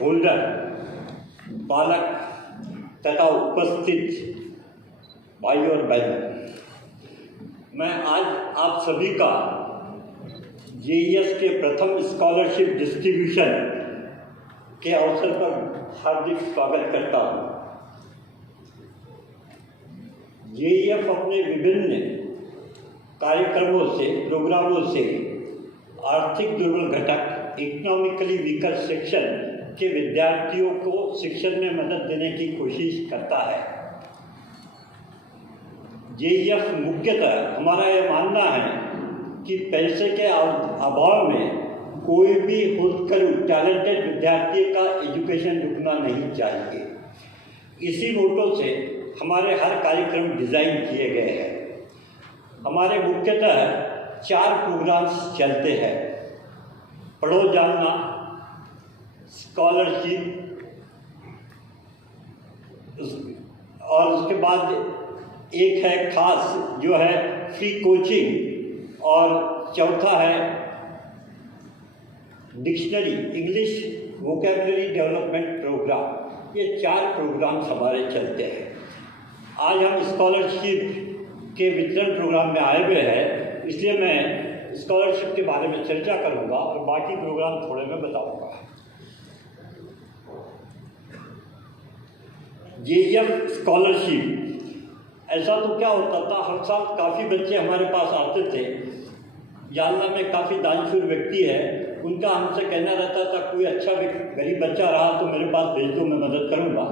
Holder, बालक तथा उपस्थित भाइयों और बहनों, मैं आज आप सभी का JES के प्रथम स्कॉलरशिप डिस्ट्रीब्यूशन के अवसर पर हार्दिक स्वागत करता हूँ। JEF अपने विभिन्न कार्यक्रमों से, प्रोग्रामों से आर्थिक दुर्बल घटक, इकोनॉमिकली वीकर सेक्शन के विद्यार्थियों को शिक्षण में मदद देने की कोशिश करता है। JEF मुख्यतः हमारा यह मानना है कि पैसे के अभाव में कोई भी खुदकर टैलेंटेड विद्यार्थी का एजुकेशन रुकना नहीं चाहिए। इसी मोटो से हमारे हर कार्यक्रम डिज़ाइन किए गए हैं। हमारे मुख्यतः 4 प्रोग्राम्स चलते हैं: पढ़ो जानना, स्कॉलरशिप, और उसके बाद एक है खास जो है फ्री कोचिंग, और चौथा है dictionary English vocabulary development program. ये 4 प्रोग्राम्स हमारे चलते हैं। आज हम स्कॉलरशिप के वितरण प्रोग्राम में आए हुए हैं, इसलिए मैं स्कॉलरशिप के बारे में चर्चा करूंगा और बाकी प्रोग्राम थोड़े में बताऊंगा। JEF स्कॉलरशिप, ऐसा तो क्या होता था, हर साल काफ़ी बच्चे हमारे पास आते थे। जालना में काफ़ी दानशूर व्यक्ति है, उनका हमसे कहना रहता था कोई अच्छा गरीब बच्चा रहा तो मेरे पास भेज दो, मैं मदद करूंगा।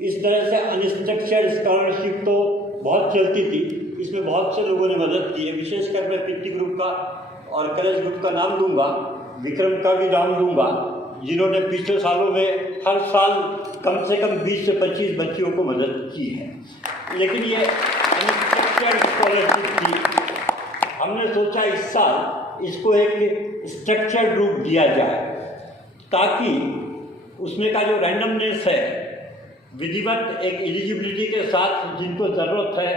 इस तरह से अनस्ट्रक्चर्ड स्कॉलरशिप तो बहुत चलती थी, इसमें बहुत से लोगों ने मदद की है। विशेषकर मैं पीटी ग्रुप का और कलेज ग्रुप का नाम दूंगा, विक्रम का भी नाम दूंगा, जिन्होंने पिछले सालों में हर साल कम से कम 20 से 25 बच्चियों को मदद की है। लेकिन ये अनस्ट्रक्चर्ड स्कॉलरशिप थी, हमने सोचा इस साल इसको एक स्ट्रक्चर्ड रूप दिया जाए ताकि उसमें का जो रैंडमनेस है, विधिवत एक एलिजिबिलिटी के साथ जिनको ज़रूरत है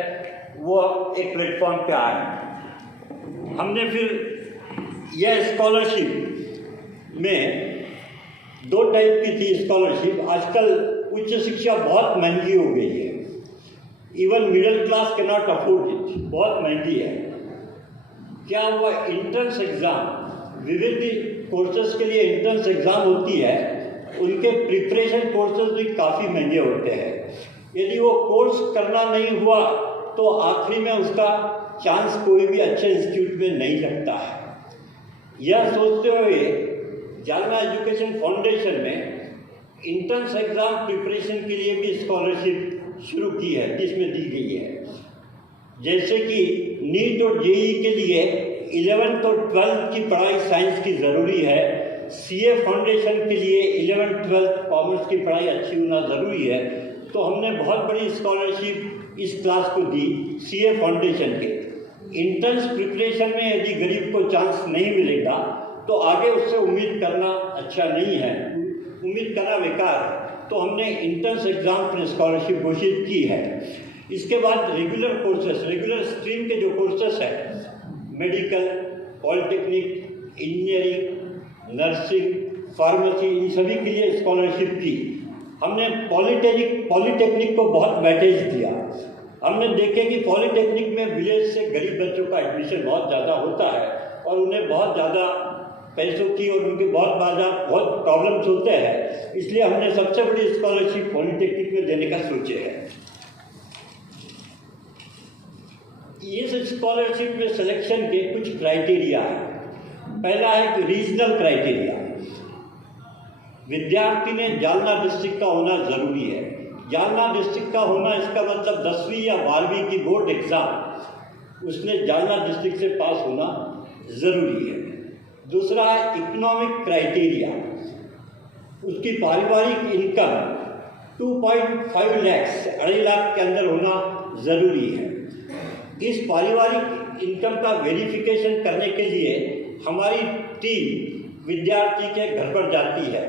वो एक प्लेटफॉर्म पे आए। हमने फिर यह स्कॉलरशिप में 2 टाइप की थी स्कॉलरशिप। आजकल उच्च शिक्षा बहुत महंगी हो गई है, even middle class can not afford it, बहुत महंगी है। क्या हुआ, एंट्रेंस एग्ज़ाम, विविध कोर्सेज के लिए एंट्रेंस एग्ज़ाम होती है, उनके प्रिपरेशन कोर्सेज भी काफ़ी महंगे होते हैं। यदि वो कोर्स करना नहीं हुआ तो आखिरी में उसका चांस कोई भी अच्छे इंस्टीट्यूट में नहीं लगता है। यह सोचते हुए जालना एजुकेशन फाउंडेशन में एंट्रेंस एग्ज़ाम प्रिपरेशन के लिए भी स्कॉलरशिप शुरू की है, जिसमें दी गई है। जैसे कि नीट और JEE के लिए 11th और 12th की पढ़ाई साइंस की ज़रूरी है, CA फाउंडेशन के लिए 11th 12th कॉमर्स की पढ़ाई अच्छी होना ज़रूरी है। तो हमने बहुत बड़ी स्कॉलरशिप इस क्लास को दी CA फाउंडेशन के। इंट्रेंस प्रिपरेशन में यदि गरीब को चांस नहीं मिलेगा तो आगे उससे उम्मीद करना अच्छा नहीं है, उम्मीद करना बेकार है। तो हमने इंट्रेंस एग्ज़ाम पर स्कॉलरशिप घोषित की है। इसके बाद रेगुलर कोर्सेस, रेगुलर स्ट्रीम के जो कोर्सेस हैं, medical, polytechnic, engineering, nursing, pharmacy, इन सभी के लिए स्कॉलरशिप की। हमने पॉलिटेक्निक को बहुत वेटेज दिया। हमने देखे कि पॉलिटेक्निक में विलेज से गरीब बच्चों का एडमिशन बहुत ज़्यादा होता है और उन्हें बहुत ज़्यादा पैसों की और उनके बहुत प्रॉब्लम्स होते हैं, इसलिए हमने सबसे बड़ी स्कॉलरशिप पॉलिटेक्निक में देने का सोचे है। इस स्कॉलरशिप में सिलेक्शन के कुछ क्राइटेरिया है। पहला है कि रीजनल क्राइटेरिया, विद्यार्थी ने जालना डिस्ट्रिक्ट का होना ज़रूरी है। जालना डिस्ट्रिक्ट का होना इसका मतलब 10वीं या 12वीं की बोर्ड एग्ज़ाम उसने जालना डिस्ट्रिक्ट से पास होना ज़रूरी है। दूसरा है इकोनॉमिक क्राइटेरिया, उसकी पारिवारिक इनकम 2.5 लाख, 2.5 लाख के अंदर होना ज़रूरी है। इस पारिवारिक इनकम का वेरिफिकेशन करने के लिए हमारी टीम विद्यार्थी के घर पर जाती है।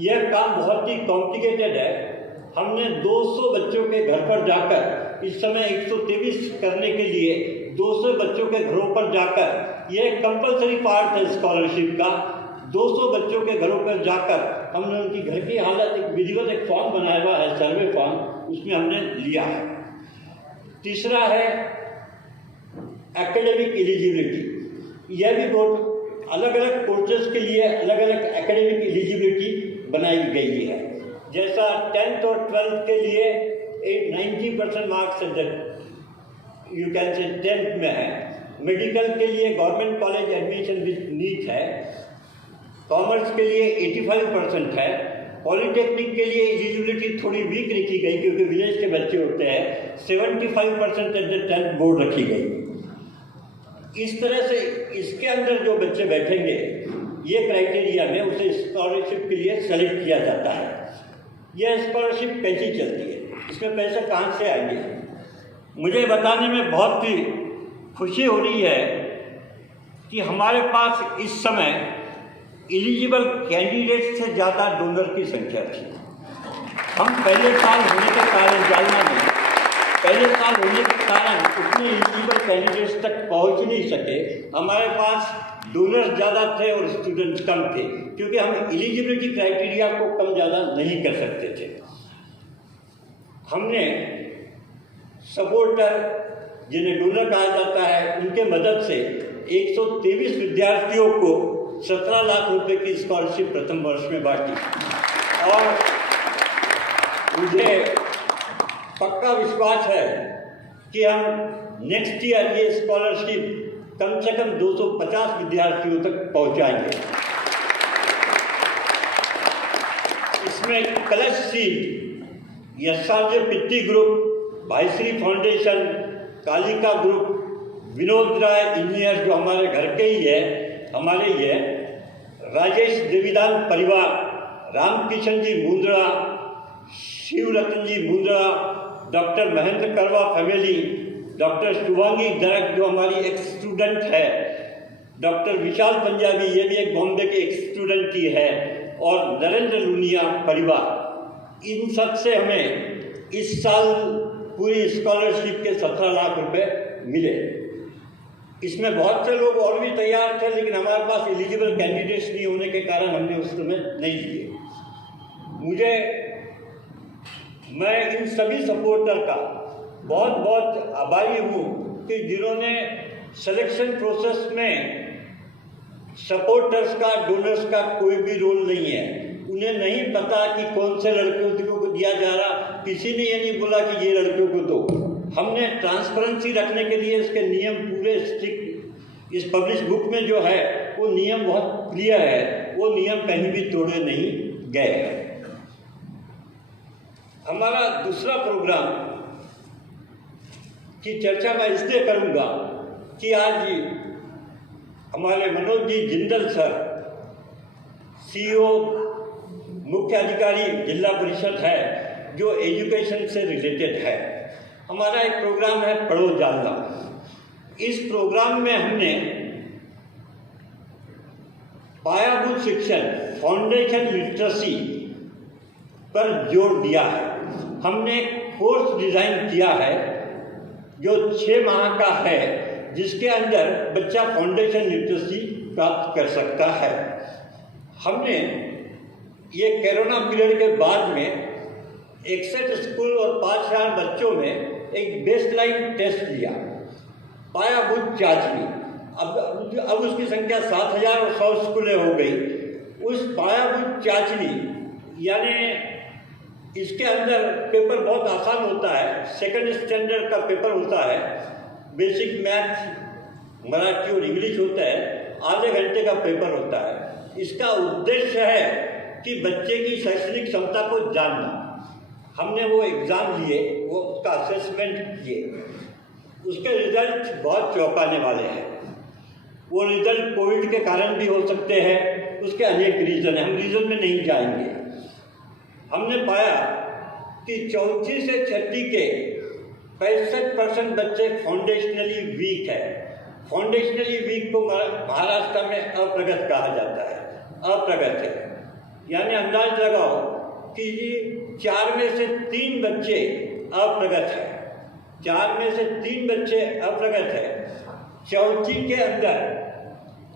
यह काम बहुत ही कॉम्प्लिकेटेड है। हमने 200 बच्चों के घर पर जाकर, इस समय 123 करने के लिए 200 बच्चों के घरों पर जाकर, यह कंपलसरी पार्ट है स्कॉलरशिप का, 200 बच्चों के घरों पर जाकर हमने उनकी घर की हालत एक विधिवत एक फॉर्म बनाया हुआ है, सर्वे फॉर्म, उसमें हमने लिया है। तीसरा है एकेडमिक एलिजिबिलिटी। यह भी बहुत अलग अलग कोर्सेज के लिए अलग अलग एकेडमिक एलिजिबिलिटी बनाई गई है। जैसा 10th और 12th के लिए 90% marks you can say 10th में है। मेडिकल के लिए government college admission with NEET है। कॉमर्स के लिए 85% है। पॉलिटेक्निक के लिए एलिजिबिलिटी थोड़ी वीक रखी गई क्योंकि विलेज के बच्चे होते हैं। 75% एट द 10th बोर्ड रखी गई। इस तरह से इसके अंदर जो बच्चे बैठेंगे ये क्राइटेरिया में उसे स्कॉलरशिप के लिए सेलेक्ट किया जाता है। यह स्कॉलरशिप कैसी चलती है, इसमें पैसे कहाँ से आएंगे? मुझे बताने में बहुत ही खुशी हो रही है कि हमारे पास इस समय एलिजिबल कैंडिडेट से ज़्यादा डोनर की संख्या थी। हम पहले साल होने के कारण जालना में उतने एलिजिबल कैंडिडेट्स तक पहुंच नहीं सके। हमारे पास डोनर्स ज़्यादा थे और स्टूडेंट्स कम थे क्योंकि हम एलिजिबिलिटी क्राइटेरिया को कम ज़्यादा नहीं कर सकते थे। हमने सपोर्टर जिन्हें डोनर कहा जाता है उनके मदद से 123 विद्यार्थियों को 17 लाख रुपए की स्कॉलरशिप प्रथम वर्ष में बांटी और मुझे पक्का विश्वास है कि हम नेक्स्ट ईयर ये स्कॉलरशिप कम से कम 250 विद्यार्थियों तक पहुंचाएंगे। इसमें कलश सीट यशार्ज Pitti group, Bhaishri foundation, Kalika group, Vinod Rai engineer जो हमारे घर के ही है, हमारे ही है, राजेश देवीदान परिवार, रामकिशन जी मुंद्रा, शिवरतन जी मुंद्रा, डॉक्टर महेंद्र करवा फैमिली, डॉक्टर शुभांगी गर्ग जो हमारी एक स्टूडेंट है, डॉक्टर विशाल पंजाबी ये भी एक बॉम्बे के एक स्टूडेंट ही है, और नरेंद्र लूनिया परिवार। इन सब से हमें इस साल पूरी स्कॉलरशिप के 17 लाख रुपए मिले। इसमें बहुत से लोग और भी तैयार थे लेकिन हमारे पास एलिजिबल कैंडिडेट्स नहीं होने के कारण हमने उस समय नहीं लिए। मैं इन सभी सपोर्टर का बहुत बहुत आभारी हूँ कि जिन्होंने सिलेक्शन प्रोसेस में सपोर्टर्स का, डोनर्स का कोई भी रोल नहीं है। उन्हें नहीं पता कि कौन से लड़कियों को दिया जा रहा, किसी ने ये नहीं बोला कि ये लड़कियों को दो। हमने ट्रांसपेरेंसी रखने के लिए इसके नियम पूरे स्ट्रिक्ट, इस पब्लिश बुक में जो है वो नियम बहुत क्लियर है, वो नियम कहीं भी तोड़े नहीं गए हैं। हमारा दूसरा प्रोग्राम की चर्चा मैं इसलिए करूंगा कि आज हमारे मनोज जी जिंदल सर, सीईओ मुख्य अधिकारी जिला परिषद है जो एजुकेशन से रिलेटेड है। हमारा एक प्रोग्राम है पढ़ो जालना। इस प्रोग्राम में हमने पायाभूत शिक्षण, फाउंडेशन लिटरेसी पर जोर दिया है। हमने एक कोर्स डिज़ाइन किया है जो 6 माह का है, जिसके अंदर बच्चा फाउंडेशन लिटरेसी प्राप्त कर सकता है। हमने ये कोरोना पीरियड के बाद में 61 स्कूल और 5000 बच्चों में एक बेसलाइन टेस्ट लिया, पायाभूत चाचनी। अब उसकी संख्या 7000 और 100 स्कूलें हो गई। उस पायाभूत चाचनी यानी इसके अंदर पेपर बहुत आसान होता है। सेकंड स्टैंडर्ड का पेपर होता है, बेसिक मैथ, मराठी और इंग्लिश होता है, आधे घंटे का पेपर होता है। इसका उद्देश्य है कि बच्चे की शैक्षणिक क्षमता को जानना। हमने वो एग्ज़ाम लिए, वो उसका असेसमेंट किए, उसके रिजल्ट बहुत चौंकाने वाले हैं। वो रिजल्ट कोविड के कारण भी हो सकते हैं, उसके अनेक रीज़न हैं, हम रीज़न में नहीं जाएंगे। हमने पाया कि 4वीं से 6वीं के 65% बच्चे फाउंडेशनली वीक है। फाउंडेशनली वीक को महाराष्ट्र में अप्रगत कहा जाता है, अप्रगत है। यानी अंदाज लगाओ कि 4 में से 3 बच्चे अप्रगत है, 4 में से 3 बच्चे अप्रगत है। 4वीं के अंदर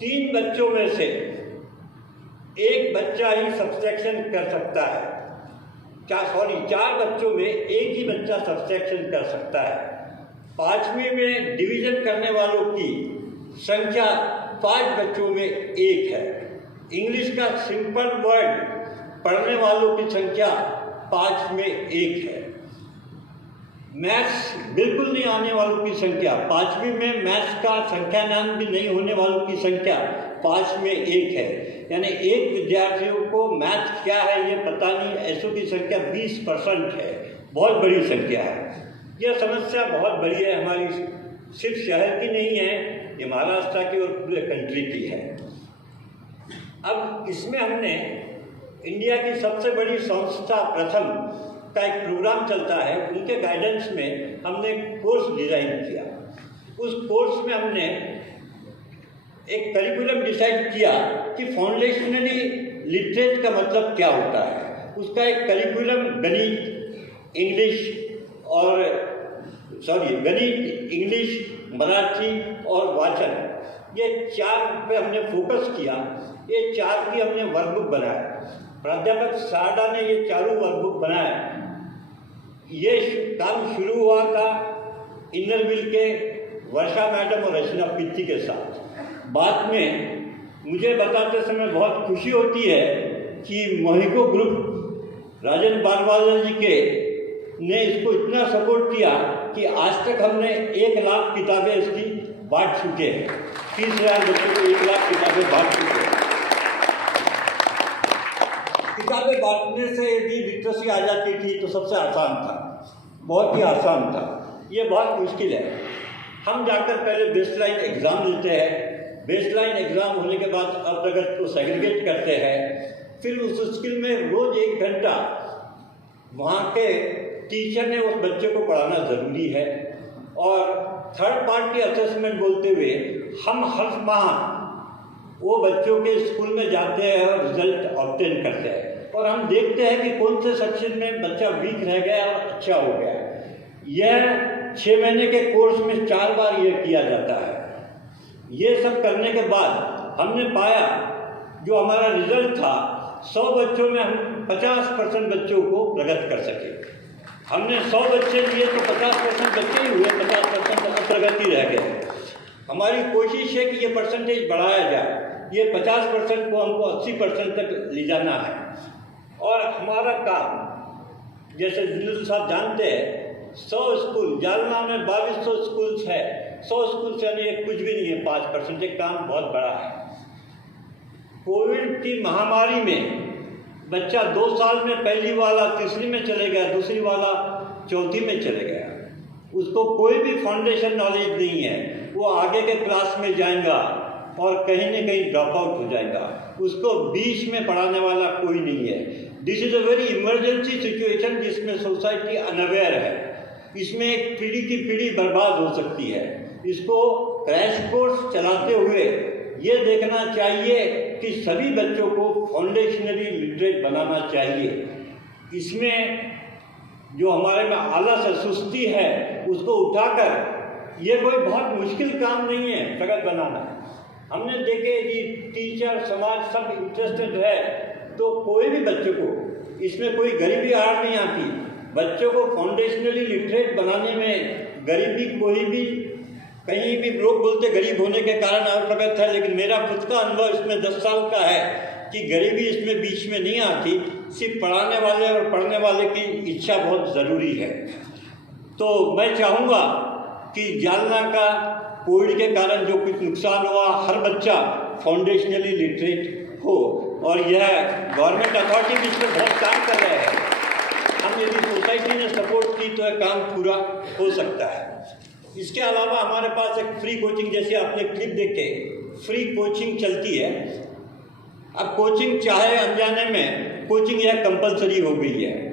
3 बच्चों में से एक बच्चा ही सब्सट्रैक्शन कर सकता है, 4 बच्चों में एक ही बच्चा सब्सट्रैक्शन कर सकता है। 5वीं में डिवीज़न करने वालों की संख्या 5 बच्चों में 1 है। इंग्लिश का सिंपल वर्ड पढ़ने वालों की संख्या 5 में 1 है। मैथ्स बिल्कुल नहीं आने वालों की संख्या 5वीं में, मैथ्स का संख्या ज्ञान भी नहीं होने वालों की संख्या 5 में 1 है। यानी एक विद्यार्थियों को मैथ क्या है ये पता नहीं, ऐसों की संख्या 20% है। बहुत बड़ी संख्या है। यह समस्या बहुत बड़ी है हमारी, सिर्फ शहर की नहीं है, ये महाराष्ट्र की और पूरे कंट्री की है। अब इसमें हमने इंडिया की सबसे बड़ी संस्था प्रथम का एक प्रोग्राम चलता है, उनके गाइडेंस में हमने कोर्स डिज़ाइन किया। उस कोर्स में हमने एक करिकुलम डिसाइड किया कि फाउंडेशनली लिटरेट का मतलब क्या होता है। उसका एक करिकुलम गणित, इंग्लिश, मराठी और वाचन, ये 4 पे हमने फोकस किया। ये 4 की हमने वर्कबुक बनाया। प्राध्यापक सारडा ने ये चारों वर्कबुक बनाए। ये काम शुरू हुआ था इनरविल के वर्षा मैडम और रचना पित्ती के साथ। बाद में मुझे बताते समय बहुत खुशी होती है कि मोहिको ग्रुप राजेंद्र बारवाल जी के ने इसको इतना सपोर्ट किया कि आज तक हमने 1 लाख किताबें इसकी बांट चुके हैं। 30,000 बच्चों को 1 लाख किताबें बांट चुके हैं। किताबें बांटने से यदि लिटरेसी आ जाती थी तो सबसे आसान था, बहुत ही आसान था। ये बहुत मुश्किल है। हम जाकर पहले बेसलाइन एग्ज़ाम लेते हैं, बेसलाइन एग्ज़ाम होने के बाद अब तक को सेग्रीगेट करते हैं, फिर उस स्किल में रोज़ 1 घंटा वहाँ के टीचर ने उस बच्चे को पढ़ाना ज़रूरी है। और थर्ड पार्टी असेसमेंट बोलते हुए हम हर माह वो बच्चों के स्कूल में जाते हैं और रिजल्ट ऑब्टेन करते हैं, और हम देखते हैं कि कौन से सेक्शन में बच्चा वीक रह गया और अच्छा हो गया। यह 6 महीने के कोर्स में 4 बार यह किया जाता है। ये सब करने के बाद हमने पाया जो हमारा रिजल्ट था, 100 बच्चों में हम 50% बच्चों को प्रगत कर सके। हमने 100 बच्चे लिए तो 50% बच्चे ही हुए, 50% अप्रगति रह गए। हमारी कोशिश है कि ये परसेंटेज बढ़ाया जाए। ये 50% को हमको 80% तक ले जाना है। और हमारा काम, जैसे जिंदल साहब जानते हैं, 100 स्कूल, जालना में 2200 स्कूल्स है। 100 स्कूल से यानी कुछ भी नहीं है, 5%। एक काम बहुत बड़ा है। कोविड की महामारी में बच्चा 2 साल में पहली वाला तीसरी में चले गया, दूसरी वाला चौथी में चले गया। उसको कोई भी फाउंडेशन नॉलेज नहीं है। वो आगे के क्लास में जाएगा और कहीं न कहीं ड्रॉप आउट हो जाएगा। उसको बीच में पढ़ाने वाला कोई नहीं है। This is a very emergency situation जिसमें सोसाइटी अनअवेयर है। इसमें एक पीढ़ी की पीढ़ी बर्बाद हो सकती है। इसको क्रैश कोर्स चलाते हुए ये देखना चाहिए कि सभी बच्चों को फाउंडेशनली लिटरेट बनाना चाहिए। इसमें जो हमारे में आलस है, सुस्ती है, उसको उठाकर, ये कोई बहुत मुश्किल काम नहीं है प्रगत बनाना। हमने देखे कि टीचर, समाज सब इंटरेस्टेड है, तो कोई भी बच्चों को, इसमें कोई गरीबी हार नहीं आती। बच्चों को फाउंडेशनली लिटरेट बनाने में गरीबी कोई भी, कहीं भी लोग बोलते गरीब होने के कारण अप्रगत है, लेकिन मेरा खुद का अनुभव इसमें 10 साल का है कि गरीबी इसमें बीच में नहीं आती। सिर्फ पढ़ाने वाले और पढ़ने वाले की इच्छा बहुत ज़रूरी है। तो मैं चाहूँगा कि जालना का कोविड के कारण जो कुछ नुकसान हुआ, हर बच्चा फाउंडेशनली लिटरेट हो, और यह गवर्नमेंट अथॉरिटी भी इसमें बहुत काम कर रहे हैं। हम यदि सोसाइटी ने सपोर्ट की तो यह काम पूरा हो सकता है। इसके अलावा हमारे पास एक फ्री कोचिंग, जैसे आपने क्लिप देखे, फ्री कोचिंग चलती है। अब कोचिंग चाहे अनजाने में कोचिंग यह कंपलसरी हो गई है।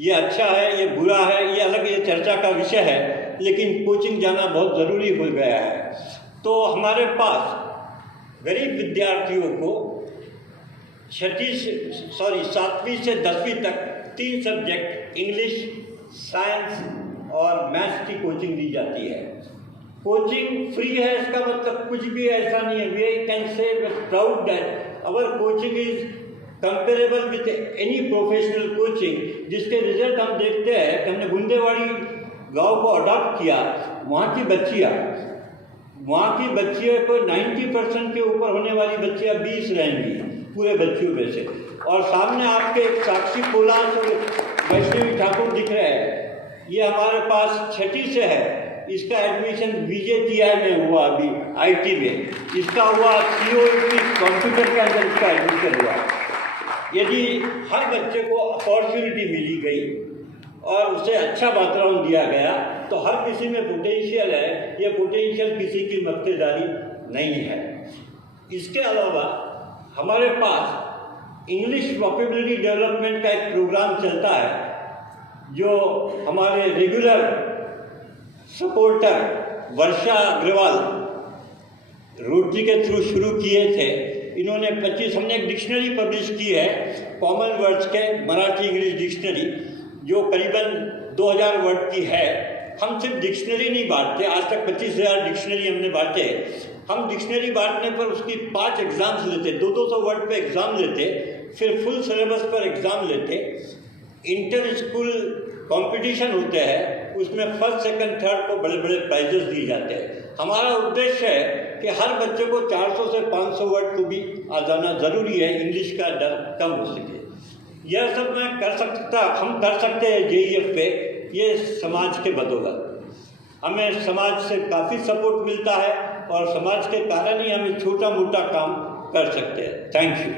ये अच्छा है, ये बुरा है, ये अलग, ये चर्चा का विषय है, लेकिन कोचिंग जाना बहुत ज़रूरी हो गया है। तो हमारे पास गरीब विद्यार्थियों को 7वीं से 10वीं तक 3 सब्जेक्ट, इंग्लिश, साइंस और मैथ्स की कोचिंग दी जाती है। कोचिंग फ्री है, इसका मतलब कुछ भी ऐसा नहीं है। We can say proud that our coaching is comparable with any professional coaching, जिसके रिजल्ट हम देखते हैं कि हमने बुंदेवाड़ी गांव को अडॉप्ट किया। वहाँ की बच्चियों को 90% के ऊपर होने वाली बच्चियाँ 20 रहेंगी पूरे बच्चियों में से। और सामने आपके साक्षी पोलास और वैष्णवी ठाकुर दिख रहे हैं, ये हमारे पास छठी से है। इसका एडमिशन VJTI में हुआ, अभी IT में इसका हुआ, COEP कंप्यूटर के अंदर इसका एडमिशन हुआ। यदि हर बच्चे को अपॉर्चुनिटी मिली गई और उसे अच्छा बैकग्राउंड दिया गया तो हर किसी में पोटेंशियल है, ये पोटेंशियल किसी की मक्तेदारी नहीं है। इसके अलावा हमारे पास इंग्लिश वोकेबुलरी डेवलपमेंट का एक प्रोग्राम चलता है जो हमारे रेगुलर सपोर्टर वर्षा अग्रवाल रोटी के थ्रू शुरू किए थे। इन्होंने 25 हमने एक डिक्शनरी पब्लिश की है, कॉमन वर्ड्स के मराठी इंग्लिश डिक्शनरी, जो करीबन 2000 वर्ड की है। हम सिर्फ डिक्शनरी नहीं बांटते, आज तक 25,000 डिक्शनरी हमने बांटे। हम डिक्शनरी बांटने पर उसकी 5 एग्ज़ाम्स लेते, 200 वर्ड पे एग्ज़ाम लेते, फिर फुल सिलेबस पर एग्ज़ाम लेते। इंटर स्कूल कंपटीशन होते हैं, उसमें फर्स्ट सेकंड थर्ड को बड़े बड़े प्राइजेस दिए जाते हैं। हमारा उद्देश्य है कि हर बच्चे को 400 से 500 वर्ड को भी आ जाना ज़रूरी है, इंग्लिश का डर कम हो सके। यह सब हम कर सकते हैं JEF पे, ये समाज के बदौलत। हमें समाज से काफ़ी सपोर्ट मिलता है और समाज के कारण ही हम छोटा मोटा काम कर सकते हैं। Thank you.